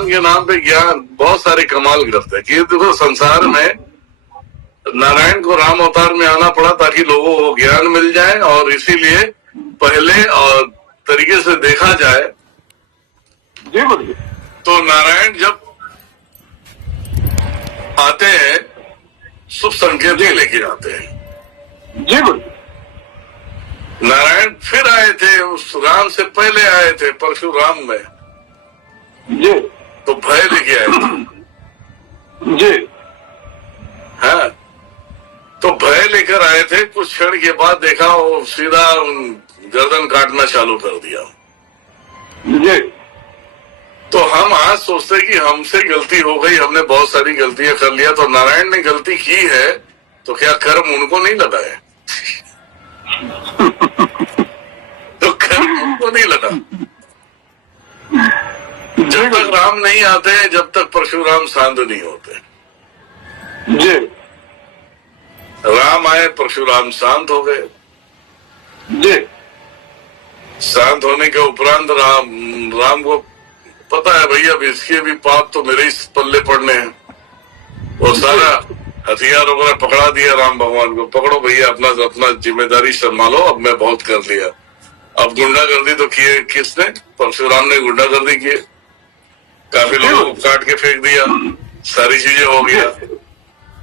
ज्ञान के नाम पे ज्ञान बहुत सारे कमाल करते हैं कि देखो संसार में नारायण को राम अवतार में आना पड़ा ताकि लोगों को ज्ञान मिल जाए, और इसीलिए पहले और तरीके से देखा जाए जी बोलिए। तो नारायण जब आते हैं शुभ संकेत लेके आते हैं। जी बोलिए। नारायण फिर आए थे, उस राम से पहले आए थे परशुराम में, जी तो भय लेके आए थे। जी हाँ, तो भय लेकर आए थे। कुछ क्षण के बाद देखा वो सीधा गर्दन काटना चालू कर दिया। जी तो हम आज सोचते हैं कि हमसे गलती हो गई, हमने बहुत सारी गलतियां कर लिया। तो नारायण ने गलती की है तो क्या कर्म उनको नहीं लगा है? तो कर्म उनको नहीं लगा। जब तक राम नहीं आते, जब तक परशुराम शांत नहीं होते। जी राम आए, परशुराम शांत हो गए। जी शांत होने के उपरांत राम को पता है भैया अब इसके भी पाप तो मेरे ही पल्ले पड़ने हैं। वो सारा हथियार वगैरह पकड़ा दिया राम भगवान को, पकड़ो भैया अपना जिम्मेदारी संभालो, अब मैं बहुत कर लिया। अब गुंडागर्दी तो किए किसने? परशुराम ने गुंडागर्दी किए, काफी लोगों को काट के फेंक दिया, सारी चीजें हो गया।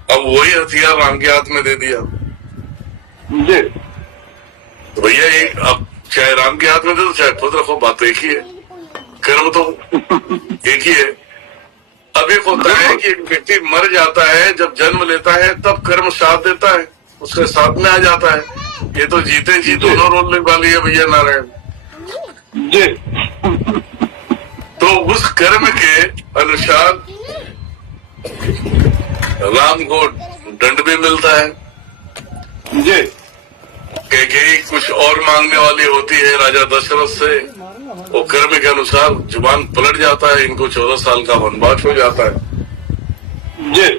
अब वही हथियार राम के हाथ में दे दिया। जी तो भैया ये अब चाहे राम के हाथ में दे दो चाहे खुद रखो, बात एक ही है, कर्म तो एक ही है। अब एक होता है कि एक व्यक्ति मर जाता है, जब जन्म लेता है तब कर्म साथ देता है, उसके साथ में आ जाता है। ये तो जीते जी दोनों रोल निभा लिए भैया नारायण। जी तो उस कर्म के अनुसार राम को दंड भी मिलता है। जी कैकेयी कुछ और मांगने वाली होती है राजा दशरथ से, वो कर्म के अनुसार जुबान पलट जाता है, इनको 14 साल का वनवास हो जाता है। जी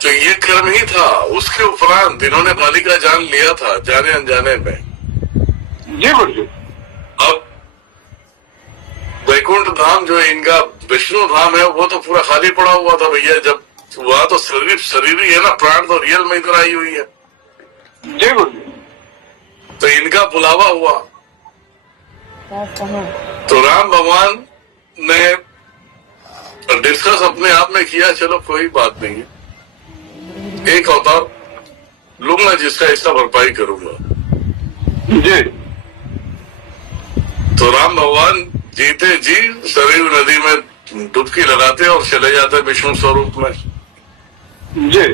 तो ये कर्म ही था। उसके उपरांत इन्होंने बालिका जान लिया था जाने अनजाने में। जी बोलिए। अब वैकुंठ धाम जो है इनका विष्णु धाम है, वो तो पूरा खाली पड़ा हुआ था भैया। जब वहां तो शरीर ही है ना, प्राण तो रियल में इधर आई हुई है। जी बोलिए। तो इनका बुलावा हुआ, तो राम भगवान ने डिस्कस अपने आप में किया, चलो कोई बात नहीं है, एक अवतार लूंगा जिसका इसका भरपाई करूंगा। जी तो राम भगवान जीते जी सरयू नदी में डुबकी लगाते और चले जाते विष्णु स्वरूप में। जी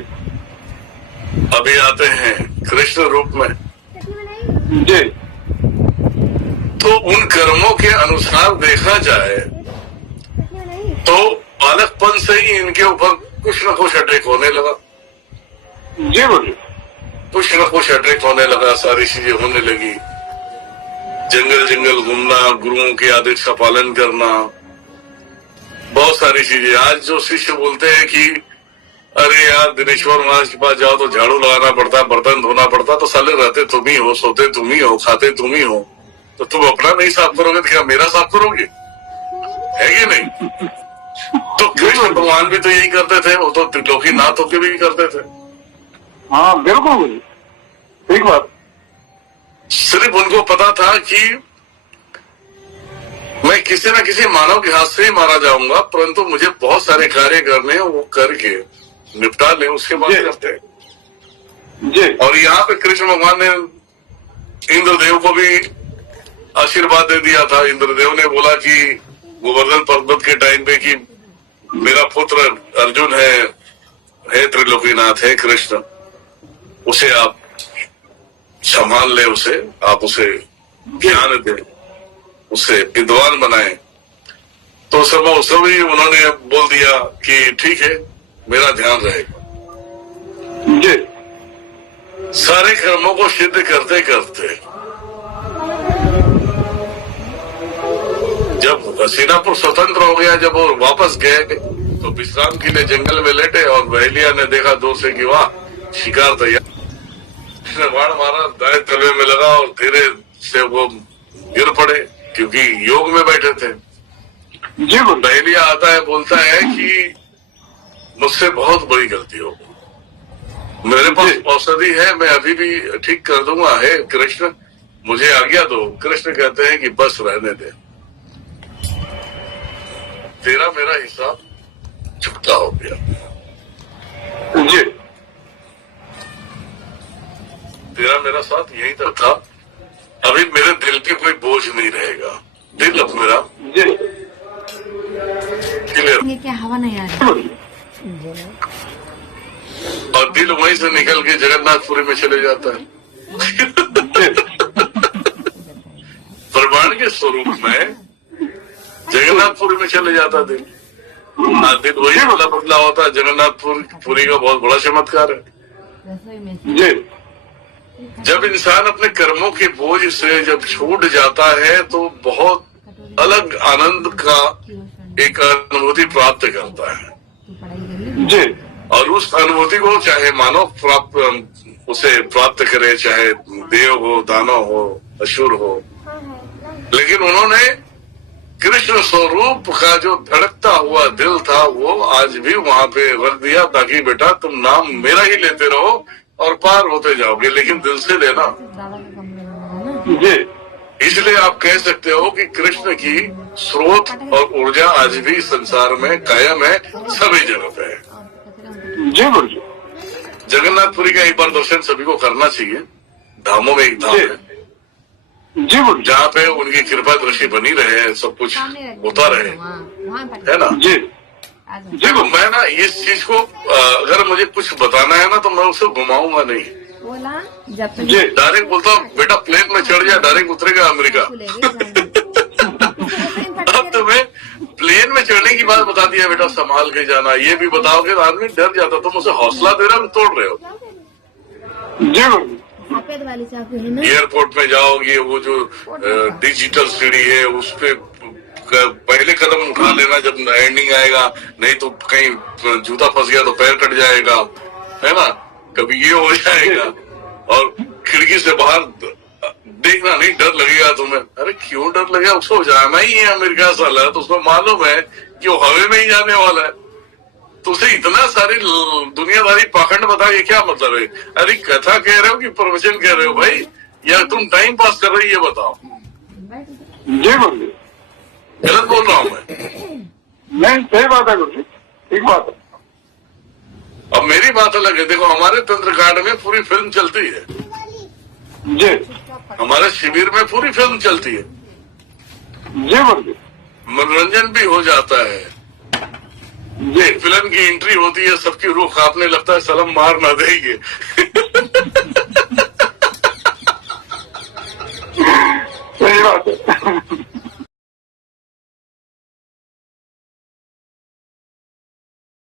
अभी आते हैं कृष्ण रूप में। जी तो उन कर्मों के अनुसार देखा जाए तो बालकपन से ही इनके ऊपर कुछ न कुछ अटैक होने लगा। जी बोलिए। कुछ न कुछ अटैक होने लगा, सारी चीजें होने लगी। जंगल जंगल घूमना, गुरुओं के आदेश का पालन करना, बहुत सारी चीजें। आज जो शिष्य बोलते हैं कि अरे यार दिनेश्वर महाराज के पास जाओ तो झाड़ू लगाना पड़ता, बर्तन धोना पड़ता, तो साले रहते तुम ही हो, सोते तुम ही हो, खाते तुम ही हो, तो तुम अपना नहीं साफ करोगे तो क्या मेरा साफ करोगे? है कि नहीं? तो कृष्ण भगवान भी तो यही करते थे, वो तो त्रिलोकी नाथ होके भी करते थे। हाँ बिल्कुल बोलिए, ठीक बात। सिर्फ उनको पता था कि मैं किसी न किसी मानव के हाथ से ही मारा जाऊंगा, परंतु मुझे बहुत सारे कार्य करने हैं, वो करके निपटा ले, उसके बाद करते हैं। जी और यहाँ पे कृष्ण भगवान ने इंद्रदेव को भी आशीर्वाद दे दिया था। इंद्रदेव ने बोला कि गोवर्धन पर्वत के टाइम पे कि मेरा पुत्र अर्जुन है त्रिलोकीनाथ है कृष्ण, उसे आप संभाल ले, उसे आप उसे ज्ञान दे, उसे विद्वान बनाए। तो उस समय भी उन्होंने बोल दिया कि ठीक है मेरा ध्यान रहेगा। जी सारे कर्मों को सिद्ध करते करते जब हसीनापुर स्वतंत्र हो गया, जब वो वापस गए तो विश्राम के लिए जंगल में लेटे और बहेलिया ने देखा दूर से कि वाह शिकार तैयार। उसने बाण मारा, दाएं तलवे में लगा और धीरे से वो गिर पड़े, क्योंकि योग में बैठे थे। जी गुरु जी। पहलिया आता है, बोलता है कि मुझसे बहुत बड़ी गलती हो गई, मेरे पास जी। औषधि है, मैं अभी भी ठीक कर दूंगा, है कृष्ण मुझे आज्ञा दो। कृष्ण कहते हैं कि बस रहने दे, तेरा मेरा हिसाब चुकता हो गया, जी तेरा मेरा साथ यहीं तक था, अभी मेरे दिल पे कोई बोझ नहीं रहेगा, दिल अब मेरा जी क्लियर, ये क्या हवा नहीं आ रही? गुरु जी। और दिल वहीं से निकल के जगन्नाथपुरी में चले जाता है। प्रमाण के स्वरूप में जगन्नाथपुरी में चले जाता दिल। दिल वही बदला होता है। जगन्नाथपुरी का बहुत बड़ा चमत्कार है। रसोई में जी जब इंसान अपने कर्मों के बोझ से जब छूट जाता है तो बहुत अलग आनंद का एक अनुभूति प्राप्त करता है, तू पढ़ाई कर ली? जी और उस अनुभूति को चाहे मानव उसे प्राप्त करे, चाहे देव हो, दानव हो, असुर हो, लेकिन उन्होंने कृष्ण स्वरूप का जो धड़कता हुआ दिल था वो आज भी वहां पे रख दिया, ताकि बेटा तुम नाम मेरा ही लेते रहो और पार होते जाओगे, लेकिन दिल से लेना। दादा के कमरे में है ना? जी इसलिए आप कह सकते हो कि कृष्ण की स्रोत और ऊर्जा आज भी संसार में कायम है, सभी जगह पे है। जी गुरु जी। जगन्नाथपुरी का एक बार दर्शन सभी को करना चाहिए। धामों में एक धाम है जी गुरु जी। जहाँ पे उनकी कृपा दृष्टि बनी रहे, सब कुछ होता रहे, है ना। जी देखो मैं ना इस चीज को अगर मुझे कुछ बताना है ना तो मैं उसे घुमाऊंगा नहीं, बोला जब तक जी डायरेक्ट बोलता हूँ बेटा प्लेन में चढ़ जा, डायरेक्ट उतरेगा अमेरिका। अब तुम्हें प्लेन में चढ़ने की बात बता दिया, बेटा संभाल के जाना, ये भी बताओगे तो आदमी डर जाता। तुम उसे हौसला दे रहे हो, तोड़ रहे हो। जी गुरु जी। सफेद वाली चाकू है ना? एयरपोर्ट में जाओगे, वो जो डिजिटल सीढ़ी है उस पे पहले कदम उठा लेना जब एंडिंग आएगा, नहीं तो कहीं जूता फंस गया तो पैर कट जाएगा, है ना, कभी ये हो जाएगा। और खिड़की से बाहर देखना नहीं, डर लगेगा तुम्हें। अरे क्यों डर लगेगा, उसको जाना ही है अमेरिका साला, तो उसको मालूम है कि वो हवा में ही जाने वाला है, तो उसे इतना सारी दुनियादारी पाखंड बता के क्या मतलब है। अरे कथा कह रहे हो कि प्रवचन कह रहे हो भाई, या तुम टाइम पास कर रहे हो, ये बताओ। जी गुरु जी। गलत बोल रहा हूँ मैं? नहीं सही बात है गुरु जी, ठीक बात है। अब मेरी बात अलग है। देखो हमारे तंत्र कांड में पूरी फिल्म चलती है, जी हमारे शिविर में पूरी फिल्म चलती है, जी गुरु जी। मनोरंजन भी हो जाता है। जी एक फिल्म की एंट्री होती है, सबकी रूह कांपने लगता है, सलम मार ना देंगे। सही बात है।